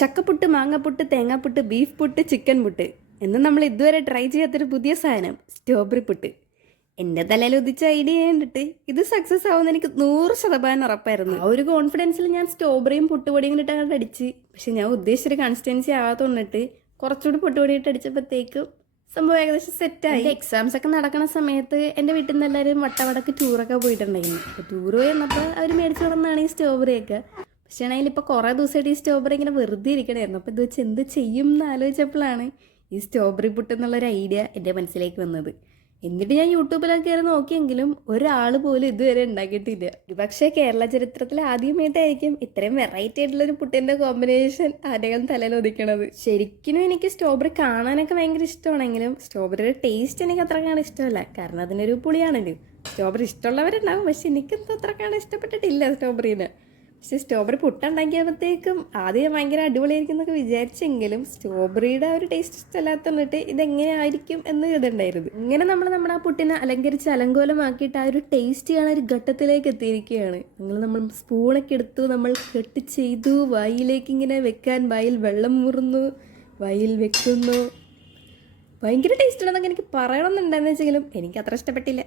ചക്കപ്പുട്ട്, മാങ്ങപ്പുട്ട്, തേങ്ങാപ്പുട്ട്, beef puttu, chicken puttu എന്ന് നമ്മൾ ഇതുവരെ ട്രൈ ചെയ്യാത്തൊരു പുതിയ സാധനം സ്ട്രോബെറി പുട്ട്. എൻ്റെ തലയിൽ ഉദിച്ച ഐഡിയ കണ്ടിട്ട് ഇത് സക്സസ് ആവുമെന്ന് എനിക്ക് 100% ഉറപ്പായിരുന്നു. ആ ഒരു കോൺഫിഡൻസിൽ ഞാൻ സ്ട്രോബെറിയും പുട്ടുപൊടിയും ഇട്ട് അങ്ങോട്ട് അടിച്ച്. പക്ഷെ ഞാൻ ഉദ്ദേശിച്ചൊരു കൺസിസ്റ്റൻസി ആവാത്തോണ്ടിട്ട് കുറച്ചുകൂടി പുട്ടുപൊടി ഇട്ട് അടിച്ചപ്പോഴത്തേക്കും സംഭവം ഏകദേശം സെറ്റായി. എക്സാംസ് ഒക്കെ നടക്കുന്ന സമയത്ത് എൻ്റെ വീട്ടിൽ നിന്ന് എല്ലാവരും വട്ടവടക്ക് ടൂറൊക്കെ പോയിട്ടുണ്ടായിരുന്നു. അപ്പോൾ ടൂർ പോയി വന്നപ്പോൾ അവർ മേടിച്ചു തുടർന്നാണ് ഈ സ്ട്രോബെറിയൊക്കെ. പക്ഷേ ആണെങ്കിൽ ഇപ്പോൾ കുറേ ദിവസമായിട്ട് ഈ സ്ട്രോബെറി ഇങ്ങനെ വെറുതെ ഇരിക്കണമായിരുന്നു. അപ്പോൾ ഇത് വെച്ച് എന്ത് ചെയ്യും എന്ന് ആലോചിച്ചപ്പോഴാണ് ഈ സ്ട്രോബെറി പുട്ട് എന്നുള്ളൊരു ഐഡിയ എൻ്റെ മനസ്സിലേക്ക് വന്നത്. എന്നിട്ട് ഞാൻ യൂട്യൂബിലൊക്കെ കയറി നോക്കിയെങ്കിലും ഒരാൾ പോലും ഇതുവരെ ഉണ്ടാക്കിയിട്ടില്ല. ഒരുപക്ഷെ കേരള ചരിത്രത്തിൽ ആദ്യമായിട്ടായിരിക്കും ഇത്രയും വെറൈറ്റി ആയിട്ടുള്ളൊരു പുട്ടിൻ്റെ കോമ്പിനേഷൻ ആരെങ്കിലും തലയിൽ ഒതുക്കണത്. ശരിക്കും എനിക്ക് സ്ട്രോബെറി കാണാനൊക്കെ ഭയങ്കര ഇഷ്ടമാണെങ്കിലും സ്ട്രോബെറിയുടെ ടേസ്റ്റ് എനിക്ക് അത്രക്കാണ് ഇഷ്ടമല്ല. കാരണം അതിനൊരു പുളിയാണല്ലോ. സ്ട്രോബെറി ഇഷ്ടമുള്ളവരുണ്ടാകും, പക്ഷെ എനിക്കെന്തോ അത്രക്കാണ് ഇഷ്ടപ്പെട്ടിട്ടില്ല സ്ട്രോബെറീനെ. പക്ഷെ സ്ട്രോബെറി പുട്ടുണ്ടാക്കിയപ്പോഴത്തേക്കും ആദ്യം ഭയങ്കര അടിപൊളിയായിരിക്കും എന്നൊക്കെ വിചാരിച്ചെങ്കിലും സ്ട്രോബെറിയുടെ ഒരു ടേസ്റ്റ് ഇഷ്ടമല്ലാത്തന്നിട്ട് ഇതെങ്ങനെയായിരിക്കും എന്ന് ഇതുണ്ടായിരുന്നു. ഇങ്ങനെ നമ്മുടെ ആ പുട്ടിനെ അലങ്കരിച്ച് അലങ്കോലമാക്കിയിട്ട് ആ ഒരു ടേസ്റ്റ് ചെയ്യാൻ ഒരു ഘട്ടത്തിലേക്ക് എത്തിയിരിക്കുകയാണ്. നമ്മൾ സ്പൂണൊക്കെ എടുത്തു, നമ്മൾ കട്ട് ചെയ്തു, വായിലേക്ക് ഇങ്ങനെ വെക്കാൻ വായിൽ വെള്ളം മുറുന്നു, വായിൽ വെക്കുന്നു. ഭയങ്കര ടേസ്റ്റ് ഉണ്ടെന്നൊക്കെ എനിക്ക് പറയണമെന്നുണ്ടെന്ന് വെച്ചെങ്കിലും എനിക്ക് അത്ര ഇഷ്ടപ്പെട്ടില്ല.